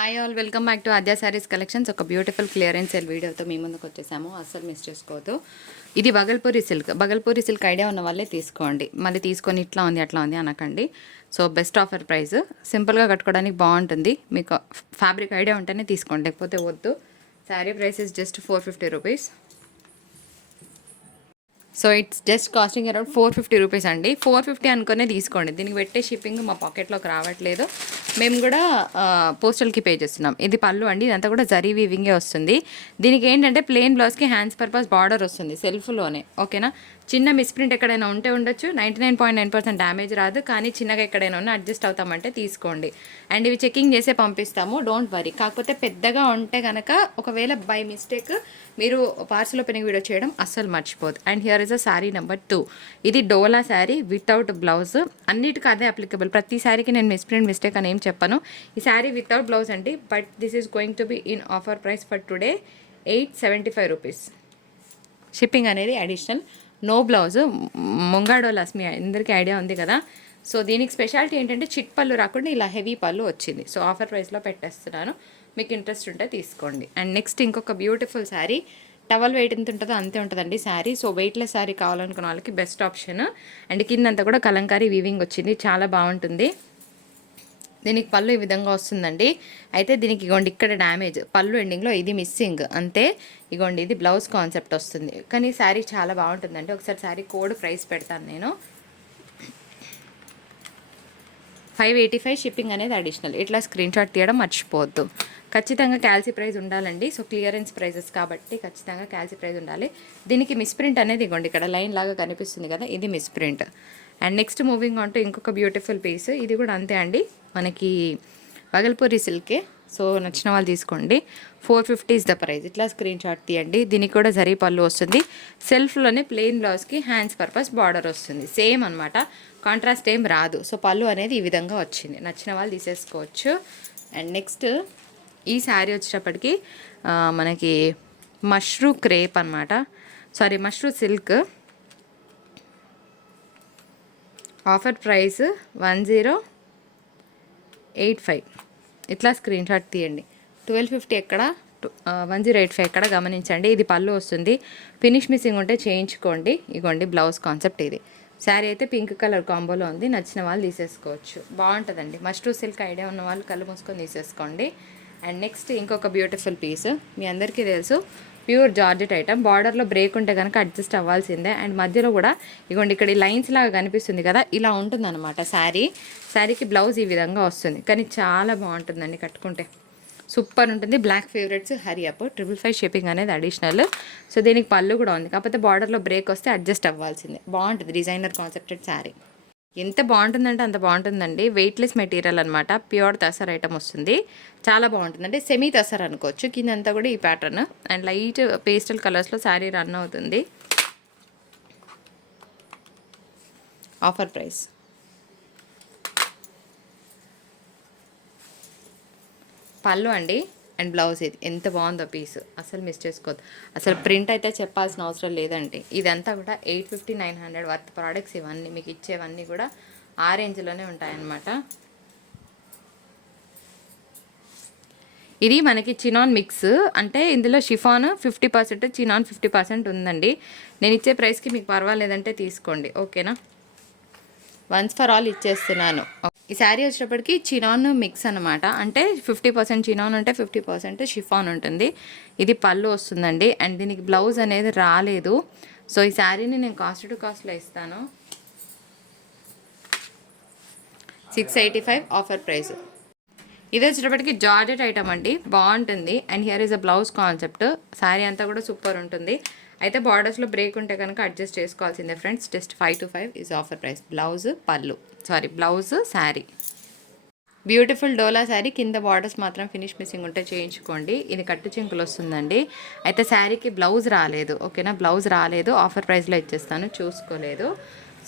Hi all, welcome back to Aadya saris collections. ఒక beautiful clearance sale వీడియోతో మీ ముందుకు వచ్చేసాము. అస్సలు మిస్ చేసుకోవద్దు. ఇది బగల్పూరి సిల్క్ ఐడియా ఉన్న వాళ్ళే తీసుకోండి. మళ్ళీ తీసుకొని ఇట్లా ఉంది అట్లా ఉంది అనకండి. సో బెస్ట్ ఆఫర్ ప్రైస్, సింపుల్గా కట్టుకోవడానికి బాగుంటుంది. మీకు ఫ్యాబ్రిక్ ఐడియా ఉంటేనే తీసుకోండి, లేకపోతే వద్దు. Sari price is just 450 rupees. So it's just costing around 450 rupees అండి. 450 అనుకునే తీసుకోండి. దీనికి పెట్టే షిప్పింగ్ మా పాకెట్లోకి రావట్లేదు. మేము కూడా పోస్టల్కి పే చేస్తున్నాం. ఇది పళ్ళు అండి, ఇదంతా కూడా జరీ వీవింగే వస్తుంది. దీనికి ఏంటంటే ప్లెయిన్ బ్లౌజ్కి హ్యాండ్స్ పర్పస్ బార్డర్ వస్తుంది సెల్ఫ్లోనే. ఓకేనా, చిన్న మిస్ప్రింట్ ఎక్కడైనా ఉంటే ఉండొచ్చు. 99.9% డ్యామేజ్ రాదు, కానీ చిన్నగా ఎక్కడైనా ఉన్నా అడ్జస్ట్ అవుతామంటే తీసుకోండి. అండ్ ఇవి చెకింగ్ చేసే పంపిస్తాము, డోంట్ వరీ. కాకపోతే పెద్దగా ఉంటే కనుక ఒకవేళ బై మిస్టేక్ మీరు పార్సల్ ఓపెనింగ్ వీడియో చేయడం అస్సలు మర్చిపోదు. And here is a sari number 2. ఇది డోలా శారీ వితౌట్ బ్లౌజ్. అన్నిటికీ అదే అప్లికబుల్. ప్రతి శారీకి నేను మిస్టేక్ అని ఏం చెప్పను. ఈ శారీ వితౌట్ బ్లౌజ్ అండి, but this is going to be in offer price for today 875 rupees. Shipping అనేది అడిషనల్. నో బ్లౌజ్, ముంగాడోలాస్ మీ అందరికీ ఐడియా ఉంది కదా. సో దీనికి స్పెషాలిటీ ఏంటంటే చిట్ పళ్ళు రాకుండా ఇలా హెవీ పళ్ళు వచ్చింది. సో ఆఫర్ ప్రైస్లో పెట్టేస్తున్నాను, మీకు ఇంట్రెస్ట్ ఉంటే తీసుకోండి. అండ్ నెక్స్ట్ ఇంకొక బ్యూటిఫుల్ శారీ. టవల్ వెయిట్ ఎంత ఉంటుందో అంతే ఉంటుందండి శారీ. సో వెయిట్లెస్ శారీ కావాలనుకున్న వాళ్ళకి బెస్ట్ ఆప్షన్. అండ్ కిందంతా కూడా కలంకారీ వీవింగ్ వచ్చింది, చాలా బాగుంటుంది. దీనికి పళ్ళు ఈ విధంగా వస్తుందండి. అయితే దీనికి ఇగోండి ఇక్కడ డ్యామేజ్, పళ్ళు ఎండింగ్లో ఇది మిస్సింగ్ అంతే. ఇగోండి ఇది బ్లౌజ్ కాన్సెప్ట్ వస్తుంది, కానీ శారీ చాలా బాగుంటుందండి. ఒకసారి శారీ కోడ్ ప్రైస్ పెడతాను నేను. 585 షిప్పింగ్ అనేది అడిషనల్. ఇట్లా స్క్రీన్ షాట్ తీయడం మర్చిపోవద్దు. ఖచ్చితంగా క్యాల్సీ ప్రైస్ ఉండాలండి. సో క్లియరెన్స్ ప్రైజెస్ కాబట్టి ఖచ్చితంగా క్యాల్సీ ప్రైస్ ఉండాలి. దీనికి మిస్ప్రింట్ అనేది ఇగోండి ఇక్కడ లైన్ లాగా కనిపిస్తుంది కదా, ఇది misprint. And next moving on to ఇంకొక బ్యూటిఫుల్ పీస్. ఇది కూడా అంతే అండి, మనకి బగల్పూరి సిల్కే. సో నచ్చిన వాళ్ళు తీసుకోండి. 450 ఇస్ ద ప్రైస్. ఇట్లా స్క్రీన్ షాట్ తీయండి. దీనికి కూడా జరీ పళ్ళు వస్తుంది. సెల్ఫ్లోనే ప్లెయిన్ బ్లౌజ్కి హ్యాండ్స్ పర్పస్ బార్డర్ వస్తుంది. సేమ్ అనమాట, కాంట్రాస్ట్ ఏం రాదు. సో పళ్ళు అనేది ఈ విధంగా వచ్చింది. నచ్చిన వాళ్ళు తీసేసుకోవచ్చు. అండ్ నెక్స్ట్ ఈ శారీ వచ్చేటప్పటికి మనకి మష్రూ క్రేప్ అనమాట, మష్రూ సిల్క్. Offer price 1085. ఇట్లా స్క్రీన్ షాట్ తీయండి. 1250 ఎక్కడ, 1085 ఎక్కడ గమనించండి. ఇది పళ్ళు వస్తుంది. ఫినిష్ మిస్సింగ్ ఉంటే చేయించుకోండి. ఇగోండి బ్లౌజ్ కాన్సెప్ట్ ఇది. శారీ అయితే పింక్ కలర్ కాంబోలో ఉంది. నచ్చిన వాళ్ళు తీసేసుకోవచ్చు, బాగుంటుందండి. మష్రూ సిల్క్ ఐడియా ఉన్న వాళ్ళు కళ్ళు మూసుకొని తీసేసుకోండి. అండ్ నెక్స్ట్ ఇంకొక బ్యూటిఫుల్ పీస్. మీ అందరికీ తెలుసు, ప్యూర్ జార్జెట్ ఐటమ్. బార్డర్లో బ్రేక్ ఉంటే కనుక అడ్జస్ట్ అవ్వాల్సిందే. అండ్ మధ్యలో కూడా ఇగోండి ఇక్కడ లైన్స్ లాగా కనిపిస్తుంది కదా, ఇలా ఉంటుందన్నమాట శారీకి బ్లౌజ్ ఈ విధంగా వస్తుంది. కానీ చాలా బాగుంటుందండి కట్టుకుంటే, సూపర్ ఉంటుంది. Black favourites hurry up. 555 shipping అనేది అడిషనల్. సో దీనికి పళ్ళు కూడా ఉంది, కాకపోతే బార్డర్లో బ్రేక్ వస్తే అడ్జస్ట్ అవ్వాల్సిందే. బాగుంటుంది, డిజైనర్ కాన్సెప్టెడ్ శారీ. ఎంత బాగుంటుందంటే అంత బాగుంటుందండి. వెయిట్లెస్ మెటీరియల్ అనమాట, ప్యూర్ తసర్ ఐటమ్ వస్తుంది. చాలా బాగుంటుంది, అంటే సెమీ తసర్ అనుకోవచ్చు. కిందంతా కూడా ఈ ప్యాటర్న్ అండ్ లైట్ పేస్టల్ కలర్స్లో శారీ రన్ అవుతుంది. Offer price. పళ్ళు అండి అండ్ బ్లౌజ్. ఇది ఎంత బాగుందో పీస్, అసలు మిస్ చేసుకోవద్దు. అసలు ప్రింట్ అయితే చెప్పాల్సిన అవసరం లేదండి. ఇదంతా కూడా 850, 900 వర్త్ ప్రోడక్ట్స్. ఇవన్నీ మీకు ఇచ్చేవన్నీ కూడా ఆ రేంజ్లోనే ఉంటాయన్నమాట. ఇది మనకి చినాన్ మిక్స్, అంటే ఇందులో షిఫాన్ 50%, చినాన్ 50% ఉందండి. నేను ఇచ్చే ప్రైస్కి మీకు పర్వాలేదంటే తీసుకోండి, ఓకేనా. వన్స్ ఫర్ ఆల్ ఇచ్చేస్తున్నాను. ఈ శారీ వచ్చేటప్పటికి చినాన్ మిక్స్ అనమాట, అంటే 50% చినాన్ అంటే 50% షిఫాన్ ఉంటుంది. ఇది పళ్ళు వస్తుందండి. అండ్ దీనికి బ్లౌజ్ అనేది రాలేదు. సో ఈ శారీని నేను కాస్ట్ టు కాస్ట్లో ఇస్తాను. 685 ఆఫర్ ప్రైస్. ఇది వచ్చేటప్పటికి జార్జెట్ ఐటమ్ అండి, బాగుంటుంది. And here is a blouse concept. Sari అంతా కూడా సూపర్ ఉంటుంది. అయితే బార్డర్స్లో బ్రేక్ ఉంటే కనుక అడ్జస్ట్ చేసుకోవాల్సిందే friends. Just 525 is offer price. Blouse sari. Beautiful డోలా శారీ. కింద బార్డర్స్ మాత్రం ఫినిష్ మిస్సింగ్ ఉంటే చేయించుకోండి. ఇది కట్టు చింకులు వస్తుందండి. అయితే శారీకి బ్లౌజ్ రాలేదు, ఓకేనా. బ్లౌజ్ రాలేదు, ఆఫర్ ప్రైస్లో ఇచ్చేస్తాను, చూసుకోలేదు.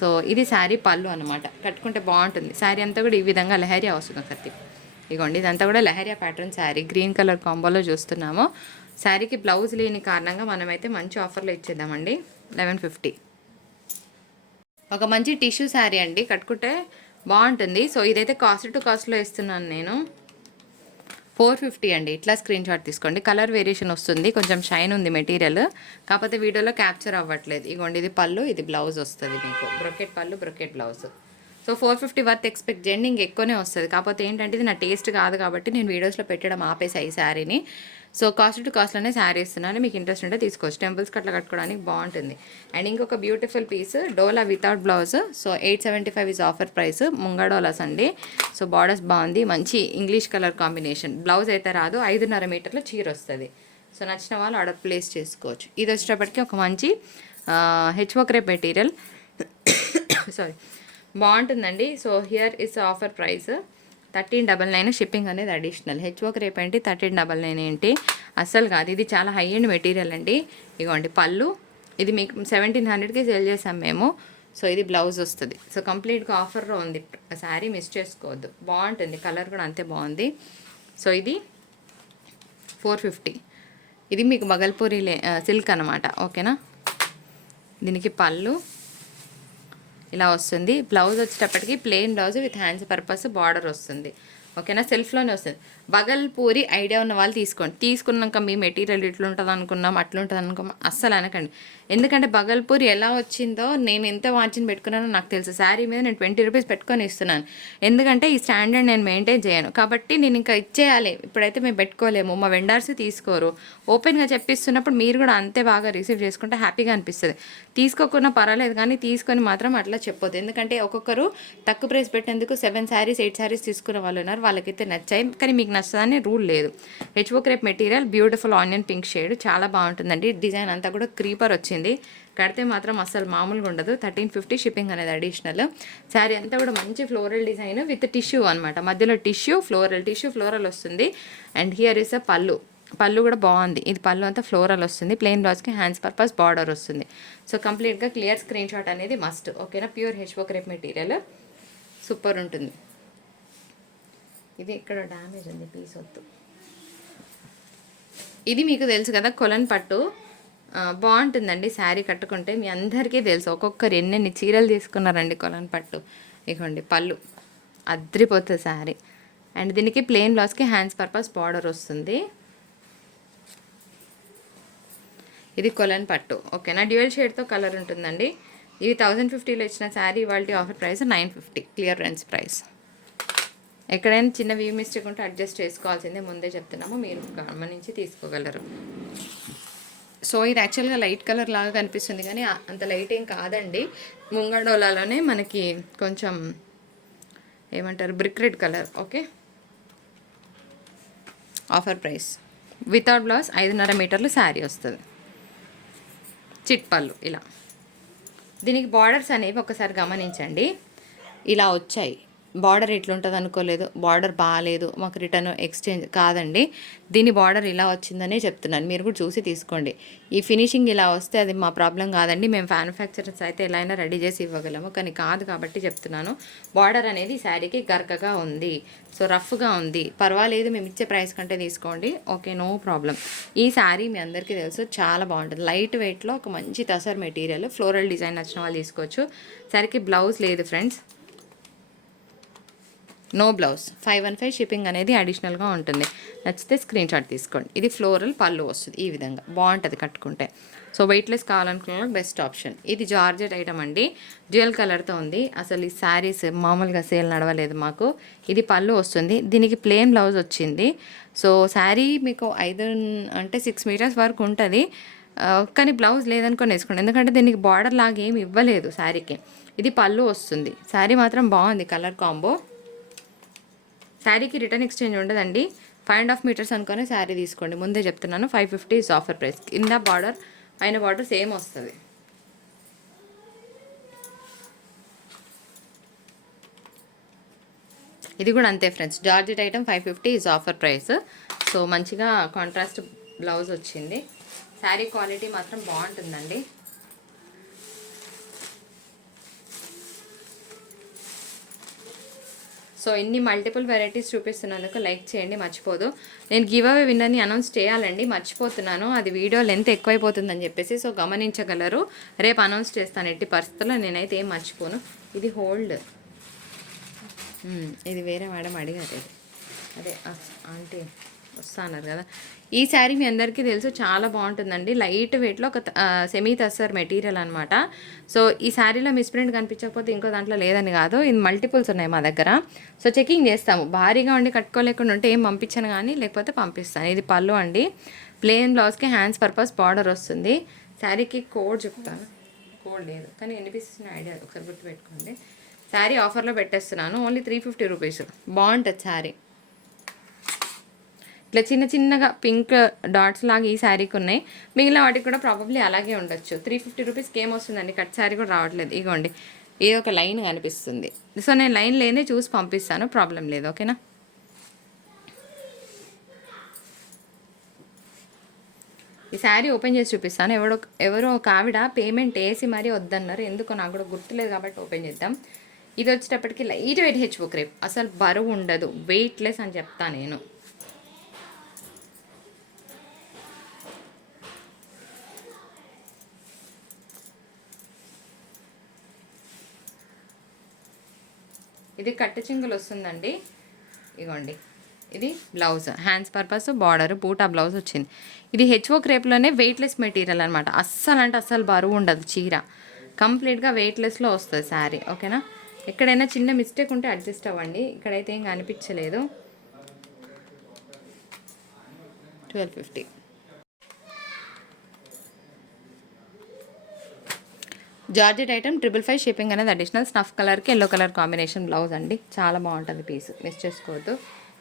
సో ఇది శారీ పళ్ళు అనమాట. కట్టుకుంటే బాగుంటుంది. శారీ అంతా కూడా ఈ విధంగా లెహరియా వస్తుంది ఒకటి. ఇగోండి ఇదంతా కూడా లెహరియా ప్యాటర్న్ శారీ. గ్రీన్ కలర్ కాంబోలో చూస్తున్నాము. శారీకి బ్లౌజ్ లేని కారణంగా మనమైతే మంచి ఆఫర్లో ఇచ్చేద్దామండి. 1150. ఒక మంచి టిష్యూ శారీ అండి, కట్టుకుంటే బాగుంటుంది. సో ఇదైతే కాస్ట్ టు కాస్ట్లో ఇస్తున్నాను నేను. 450 అండి. ఇట్లా స్క్రీన్ షాట్ తీసుకోండి. కలర్ వేరియేషన్ వస్తుంది, కొంచెం షైన్ ఉంది మెటీరియల్, కాకపోతే వీడియోలో క్యాప్చర్ అవ్వట్లేదు. ఇగోండి ఇది పళ్ళు, ఇది బ్లౌజ్ వస్తుంది మీకు, బ్రొకెట్ పళ్ళు brocade blouse. So 450 worth expect చేయండి, ఇంకెక్కువనే వస్తుంది. కాకపోతే ఏంటంటే ఇది నా టేస్ట్ కాదు కాబట్టి నేను వీడియోస్లో పెట్టడం ఆపేసాయి ఈ శారీని. సో కాస్ట్ టు కాస్ట్లోనే శారీ ఇస్తున్నాను, మీకు ఇంట్రెస్ట్ ఉంటే తీసుకోవచ్చు. టెంపుల్స్కి అట్లా కట్టుకోవడానికి బాగుంటుంది. అండ్ ఇంకొక బ్యూటిఫుల్ పీస్ డోలా without blouse. So 875 is offer price, ముంగా డోలాస్ అండి. సో బార్డర్స్ బాగుంది, మంచి ఇంగ్లీష్ కలర్ కాంబినేషన్. బ్లౌజ్ అయితే రాదు, 5.5 మీటర్ల చీర వస్తుంది. సో నచ్చిన వాళ్ళు ఆర్డర్ ప్లేస్ చేసుకోవచ్చు. ఇది వచ్చేటప్పటికి ఒక మంచి హెచ్ఓ క్రేప్ మెటీరియల్, సారీ, బాగుంటుందండి. So here is offer price 1399, shipping అనేది అడిషనల్. హెచ్ఓకి రేపు ఏంటి 1399 ఏంటి, అస్సలు కాదు. ఇది చాలా హై అండ్ మెటీరియల్ అండి. ఇగోండి పళ్ళు, ఇది మీకు 1700కి సేల్ చేసాం మేము. సో ఇది బ్లౌజ్ వస్తుంది. సో కంప్లీట్గా ఆఫర్లో ఉంది, శారీ మిస్ చేసుకోవద్దు, బాగుంటుంది. కలర్ కూడా అంతే బాగుంది. సో ఇది 450. ఇది మీకు బగల్పూరి సిల్క్ అనమాట, ఓకేనా. దీనికి పళ్ళు ఇలా వస్తుంది. బ్లౌజ్ వచ్చేటప్పటికి plain blouse with hands purpose border వస్తుంది, ఓకేనా. సెల్ఫ్లోనే వస్తుంది. బగల్పూరి ఐడియా ఉన్న వాళ్ళు తీసుకోండి. తీసుకున్నాక మీ మెటీరియల్ ఇట్లుంటుంది అనుకున్నాం, అట్లుంటుంది అనుకున్నాం, అస్సలు అనకండి. ఎందుకంటే బగల్పూరి ఎలా వచ్చిందో నేను ఎంత మార్జిన్ పెట్టుకున్నానో నాకు తెలుసు. శారీ మీద నేను 20 రూపీస్ పెట్టుకొని ఇస్తున్నాను, ఎందుకంటే ఈ స్టాండర్డ్ నేను మెయింటైన్ చేయను కాబట్టి. నేను ఇంకా ఇచ్చేయాలి, ఇప్పుడైతే మేము పెట్టుకోలేము, మా వెండర్స్ తీసుకోరు. ఓపెన్గా చెప్పిస్తున్నప్పుడు మీరు కూడా అంతే బాగా రిసీవ్ చేసుకుంటే హ్యాపీగా అనిపిస్తుంది. తీసుకోకుండా పర్వాలేదు, కానీ తీసుకొని మాత్రం అట్లా చెప్పొద్దు. ఎందుకంటే ఒక్కొక్కరు తక్కువ ప్రైస్ పెట్టేందుకు 7 శారీస్ 8 శారీస్ తీసుకున్న వాళ్ళు ఉన్నారు, వాళ్ళకైతే నచ్చాయి, కానీ మీకు నచ్చదని రూల్ లేదు. HO crepe material, beautiful onion pink shade, చాలా బాగుంటుందండి. డిజైన్ అంతా కూడా క్రీపర్ వచ్చింది, కడితే మాత్రం అస్సలు మామూలుగా ఉండదు. 1350, షిప్పింగ్ అనేది అడిషనల్. శారీ అంతా కూడా మంచి ఫ్లోరల్ డిజైన్ విత్ టిష్యూ అనమాట, మధ్యలో టిష్యూ ఫ్లోరల్ వస్తుంది. అండ్ హియర్ ఇస్ అ పళ్ళు కూడా బాగుంది. ఇది పళ్ళు అంతా ఫ్లోరల్ వస్తుంది, ప్లెయిన్ బ్లౌజ్కి హ్యాండ్స్ పర్పస్ బార్డర్ వస్తుంది. సో కంప్లీట్గా క్లియర్ స్క్రీన్ షాట్ అనేది మస్ట్, ఓకేనా. Pure HO crepe material, super ఉంటుంది. ఇది ఇక్కడ డ్యామేజ్ ఉంది, పీస్ వద్దు. ఇది మీకు తెలుసు కదా, కొలన్ పట్టు, బాగుంటుందండి శారీ కట్టుకుంటే. మీ అందరికీ తెలుసు, ఒక్కొక్కరు ఎన్నెన్ని చీరలు తీసుకున్నారండి కొలన్ పట్టు. ఇదిగోండి పళ్ళు అద్రిపోతుంది శారీ. అండ్ దీనికి ప్లెయిన్ బ్లౌజ్కి హ్యాండ్స్ పర్పస్ బార్డర్ వస్తుంది. ఇది కొలన్ పట్టు, ఓకేనా. డ్యూయల్ షేడ్తో కలర్ ఉంటుందండి. ఇవి 1050లో ఇచ్చిన శారీ ఇవాళ ఆఫర్ ప్రైస్ 950, క్లియరెన్స్ ప్రైస్. ఎక్కడైనా చిన్న వ్యూ మిస్టేక్ ఉంటే అడ్జస్ట్ చేసుకోవాల్సిందే, ముందే చెప్తున్నాము, మీరు గమనించి తీసుకోగలరు. సో ఇది యాక్చువల్గా లైట్ కలర్ లాగా కనిపిస్తుంది, కానీ అంత లైట్ ఏం కాదండి. ముంగడోలాలోనే మనకి కొంచెం ఏమంటారు, brick red colour, okay. Offer price without blouse 5.5 మీటర్లు శారీ వస్తుంది. చిట్ పళ్ళు ఇలా. దీనికి బార్డర్స్ అనేవి ఒకసారి గమనించండి, ఇలా వచ్చాయి. బార్డర్ ఎట్లుంటుంది అనుకోలేదు, బార్డర్ బాగాలేదు, మాకు రిటర్న్ ఎక్స్చేంజ్ కాదండి. దీని బార్డర్ ఇలా వచ్చిందనే చెప్తున్నాను, మీరు కూడా చూసి తీసుకోండి. ఈ ఫినిషింగ్ ఇలా వస్తే అది మా ప్రాబ్లం కాదండి, మేము మ్యానుఫ్యాక్చరర్స్ అయితే ఎలా అయినా రెడీ చేసి ఇవ్వగలము, కానీ కాదు కాబట్టి చెప్తున్నాను. బార్డర్ అనేది శారీకి గరకగా ఉంది, సో రఫ్గా ఉంది, పర్వాలేదు, మేము ఇచ్చే ప్రైస్ కంటే తీసుకోండి, ఓకే, నో ప్రాబ్లం. ఈ శారీ మీ అందరికీ తెలుసు, చాలా బాగుంటుంది. లైట్ వెయిట్లో ఒక మంచి టసర్ మెటీరియల్, ఫ్లోరల్ డిజైన్ నచ్చిన వాళ్ళు తీసుకోవచ్చు. శారీకి బ్లౌజ్ లేదు ఫ్రెండ్స్, నో బ్లౌజ్. 515 షిప్పింగ్ అనేది అడిషనల్గా ఉంటుంది. నచ్చితే స్క్రీన్ షాట్ తీసుకోండి. ఇది ఫ్లోరల్ పళ్ళు వస్తుంది, ఈ విధంగా బాగుంటుంది కట్టుకుంటే. సో వెయిట్లెస్ కావాలనుకున్న బెస్ట్ ఆప్షన్. ఇది జార్జెట్ ఐటమ్ అండి, డ్యూయల్ కలర్తో ఉంది. అసలు ఈ శారీస్ మామూలుగా సేల్ నడవలేదు మాకు. ఇది పళ్ళు వస్తుంది, దీనికి ప్లెయిన్ బ్లౌజ్ వచ్చింది. సో శారీ మీకు 6 మీటర్స్ వరకు ఉంటుంది, కానీ బ్లౌజ్ లేదనుకొని వేసుకోండి, ఎందుకంటే దీనికి బార్డర్ లాగా ఏమి ఇవ్వలేదు శారీకి. ఇది పళ్ళు వస్తుంది. శారీ మాత్రం బాగుంది, కలర్ కాంబో. శారీకి రిటర్న్ ఎక్స్చేంజ్ ఉండదండి. 5.5 మీటర్స్ అనుకొని శారీ తీసుకోండి, ముందే చెప్తున్నాను. 550 ఇస్ ఆఫర్ ప్రైస్. కింద బార్డర్ పైన బార్డర్ సేమ్ వస్తుంది. ఇది కూడా అంతే friends, georgette item 550 is offer price. So మంచిగా కాంట్రాస్ట్ బ్లౌజ్ వచ్చింది. శారీ క్వాలిటీ మాత్రం బాగుంటుందండి. సో ఇన్ని మల్టిపుల్ వెరైటీస్ చూపిస్తున్నందుకు లైక్ చేయండి, మర్చిపోదు. నేను గివ్ అవే విన్నర్ని అనౌన్స్ చేయాలండి, మర్చిపోతున్నాను. అది వీడియో లెంత్ ఎక్కువైపోతుందని చెప్పేసి, సో గమనించగలరు. రేపు అనౌన్స్ చేస్తాను ఎట్టి పరిస్థితుల్లో, నేనైతే ఏం మర్చిపోను. ఇది హోల్డ్, ఇది వేరే మేడం అడిగారు. అదే ఆంటీ వస్తా అన్నారు కదా. ఈ శారీ మీ అందరికీ తెలుసు, చాలా బాగుంటుందండి. లైట్ వెయిట్లో ఒక సెమీ తస్సర్ మెటీరియల్ అనమాట. సో ఈ శారీలో మిస్ప్రింట్ కనిపించకపోతే ఇంకో దాంట్లో లేదని కాదు, ఇది మల్టిపుల్స్ ఉన్నాయి మా దగ్గర. సో చెకింగ్ చేస్తాము. భారీగా ఉండి కట్టుకోలేకుండా ఉంటే ఏం పంపించాను కానీ, లేకపోతే పంపిస్తాను. ఇది పళ్ళు అండి. ప్లెయిన్ బ్లౌజ్కి హ్యాండ్స్ పర్పస్ బార్డర్ వస్తుంది. శారీకి కోడ్ చెప్తాను, కోడ్ లేదు కానీ ఎన్ని పీసెస్ ఐడియా ఒకసారి గుర్తుపెట్టుకోండి. శారీ ఆఫర్లో పెట్టేస్తున్నాను, ఓన్లీ 350 రూపీస్. బాగుంటుంది శారీ. ఇట్లా చిన్న చిన్నగా పింక్ డాట్స్ లాగా ఈ శారీకి ఉన్నాయి. మిగిలిన వాటికి కూడా ప్రాబబ్లీ అలాగే ఉండొచ్చు. 350 రూపీస్కి ఏమొస్తుందండి, కట్ శారీ కూడా రావట్లేదు. ఇగోండి ఇది ఒక లైన్ కనిపిస్తుంది. సో నేను లైన్ లేనే చూసి పంపిస్తాను, ప్రాబ్లం లేదు. ఓకేనా. ఈ శారీ ఓపెన్ చేసి చూపిస్తాను. ఎవరో ఒక ఆవిడ పేమెంట్ వేసి మరీ వద్దన్నారు, ఎందుకో నాకు కూడా గుర్తులేదు కాబట్టి ఓపెన్ చేద్దాం. ఇది వచ్చేటప్పటికి లైట్ వెయిట్ హెచ్ఓ క్రేప్, అసలు బరువు ఉండదు, వెయిట్లెస్ అని చెప్తాను నేను. ఇది కట్టు చింగులు వస్తుందండి. ఇగోండి ఇది బ్లౌజ్, హ్యాండ్స్ పర్పస్ బార్డర్, బూటా బ్లౌజ్ వచ్చింది. ఇది హెచ్ఓ క్రేప్లోనే వెయిట్లెస్ మెటీరియల్ అనమాట. అస్సలు అంటే అస్సలు బరువు ఉండదు చీర, కంప్లీట్గా వెయిట్లెస్లో వస్తుంది శారీ. ఓకేనా. ఎక్కడైనా చిన్న మిస్టేక్ ఉంటే అడ్జస్ట్ అవ్వండి. ఇక్కడైతే ఏం కనిపించలేదు. 1250. జార్జెట్ ఐటమ్ 555 షిప్పింగ్ అనేది అడిషనల్. స్నఫ్ కలర్కి ఎల్లో కలర్ కాంబినేషన్ బ్లౌజ్ అండి, చాలా బాగుంటుంది పీస్, మిస్ చేసుకోవద్దు.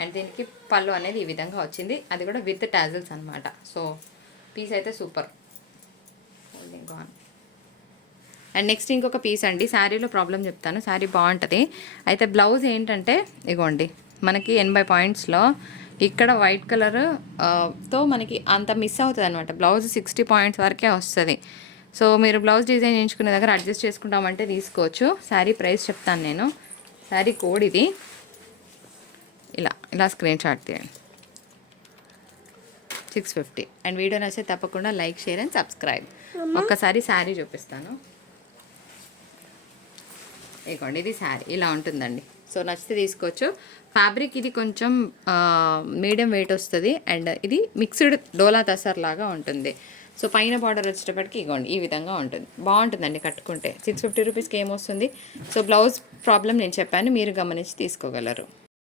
అండ్ దీనికి పళ్ళు అనేది ఈ విధంగా వచ్చింది, అది కూడా విత్ టాజిల్స్ అనమాట. సో పీస్ అయితే సూపర్. అండ్ నెక్స్ట్ ఇంకొక పీస్ అండి. శారీలో ప్రాబ్లం చెప్తాను, శారీ బాగుంటుంది. అయితే బ్లౌజ్ ఏంటంటే ఇగోండి మనకి 80 పాయింట్స్లో ఇక్కడ వైట్ కలర్ తో మనకి అంత మిస్ అవుతుంది అనమాట. బ్లౌజ్ 60 పాయింట్స్ వరకే వస్తుంది. సో మీరు బ్లౌజ్ డిజైన్ చేయించుకునే దగ్గర అడ్జస్ట్ చేసుకుంటామంటే తీసుకోవచ్చు. శారీ ప్రైస్ చెప్తాను నేను. శారీ కోడ్ ఇది, ఇలా స్క్రీన్ షాట్ తీయండి. 650. అండ్ వీడియో నచ్చితే తప్పకుండా లైక్, షేర్ అండ్ సబ్స్క్రైబ్. ఒక్కసారి శారీ చూపిస్తాను. ఇదిగోండి ఇది శారీ ఇలా ఉంటుందండి. సో నచ్చితే తీసుకోవచ్చు. ఫ్యాబ్రిక్ ఇది కొంచెం మీడియం వెయిట్ వస్తుంది. అండ్ ఇది మిక్స్డ్ డోలా తసర్ లాగా ఉంటుంది. సో పైన బార్డర్ వచ్చేటప్పటికి ఇగోండి ఈ విధంగా ఉంటుంది, బాగుంటుందండి కట్టుకుంటే. 650 రూపీస్కి ఏమొస్తుంది. సో బ్లౌజ్ ప్రాబ్లం నేను చెప్పాను, మీరు గమనించి తీసుకోగలరు.